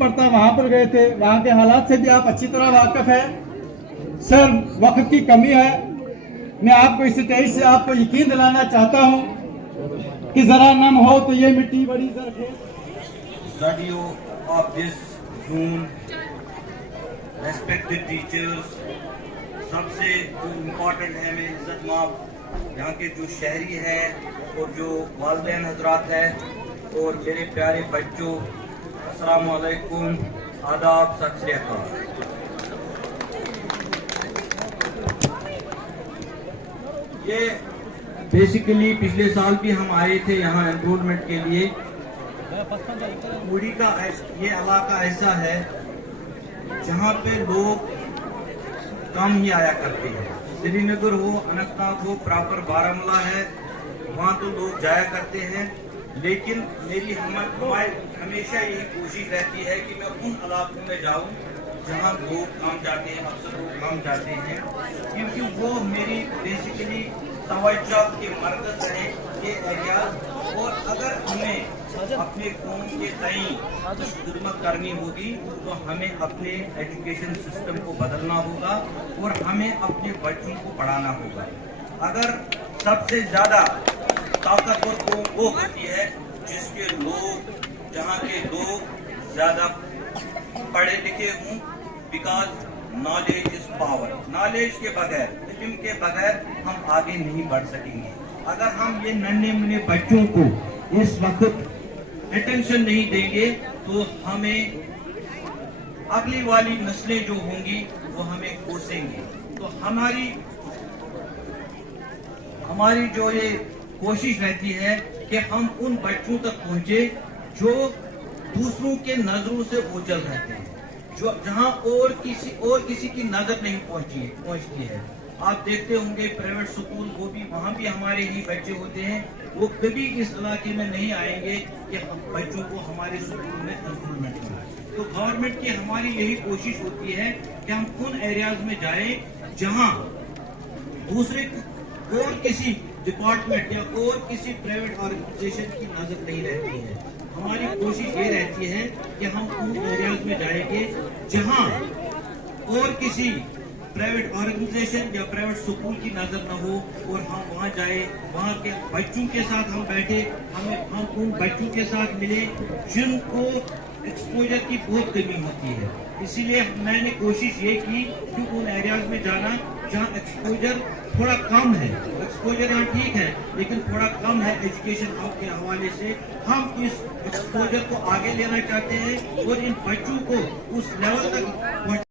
पड़ता वहाँ पर गए थे, वहाँ के हालात से भी आप अच्छी तरह वाकिफ है। सर वक्त की कमी है, मैं आपको इस स्टेज से आपको यकीन दिलाना चाहता हूँ कि जरा नम हो तो ये मिट्टी बड़ी Studio of this Zoom, respected teachers, सबसे जो इम्पोर्टेंट है मेरी इज्जत माफ यहाँ के जो शहरी हैं और जो वालिदैन हजरात हैं और मेरे प्यारे बच्चों, अस्सलामु अलैकुम, आदाब, सत श्री अकाल। ये बेसिकली पिछले साल भी हम आए थे यहाँ एनरोलमेंट के लिए। उड़ी का ये इलाका ऐसा है जहाँ पे लोग कम ही आया करते हैं। श्रीनगर हो, अनंतनाग हो, प्रॉपर बारामूला है, वहाँ तो लोग जाया करते हैं। लेकिन मेरी हमेशा यही कोशिश रहती है कि मैं उन इलाकों में जाऊँ जहाँ लोग कम जाते हैं, अक्सर लोग कम जाते हैं, क्योंकि वो मेरी बेसिकली तवज्जो के मरकज है ये एरियाज। और अगर हमें अपने कौम के तई कुछ खिदमत करनी होगी तो हमें अपने एजुकेशन सिस्टम को बदलना होगा और हमें अपने बच्चों को पढ़ाना होगा। अगर सबसे ज्यादा ताकतवर कौम वो होती है जिसके लोग, जहाँ के लोग ज्यादा पढ़े लिखे हों, because knowledge is power. Knowledge के बगैर, इल्म के बगैर हम आगे नहीं बढ़ सकेंगे। अगर हम ये नन्हे मुन्ने बच्चों को इस वक्त अटेंशन नहीं देंगे तो हमें अगली वाली नस्लें जो होंगी वो हमें कोसेंगी। तो हमारी जो ये कोशिश रहती है कि हम उन बच्चों तक पहुंचे जो दूसरों के नजरों से ओझल रहते हैं, जो जहां और किसी की नजर नहीं पहुंचती है। आप देखते होंगे प्राइवेट स्कूल, वो भी वहाँ भी हमारे ही बच्चे होते हैं, वो कभी इस इलाके में नहीं आएंगे कि हम बच्चों को हमारे स्कूल में एनरोलमेंट कराएं। तो गवर्नमेंट की हमारी यही कोशिश होती है कि हम उन एरियाज में जाएं जहाँ दूसरे और किसी डिपार्टमेंट या और किसी प्राइवेट ऑर्गेनाइजेशन की नजर नहीं रहती है। हमारी कोशिश ये रहती है कि हम उन एरियाज में जाएंगे जहाँ और किसी प्राइवेट ऑर्गेनाइजेशन या प्राइवेट स्कूल की नजर न हो, और हम वहाँ जाए, वहाँ के बच्चों के साथ हम बैठे, हम उन बच्चों के साथ मिले जिनको एक्सपोजर की बहुत कमी होती है। इसीलिए मैंने कोशिश ये की कि उन एरियाज में जाना जहाँ एक्सपोजर थोड़ा कम है। एक्सपोजर यहाँ ठीक है लेकिन थोड़ा कम है एजुकेशन के हवाले से। हम इस एक्सपोजर को आगे लेना चाहते हैं और इन बच्चों को उस लेवल तक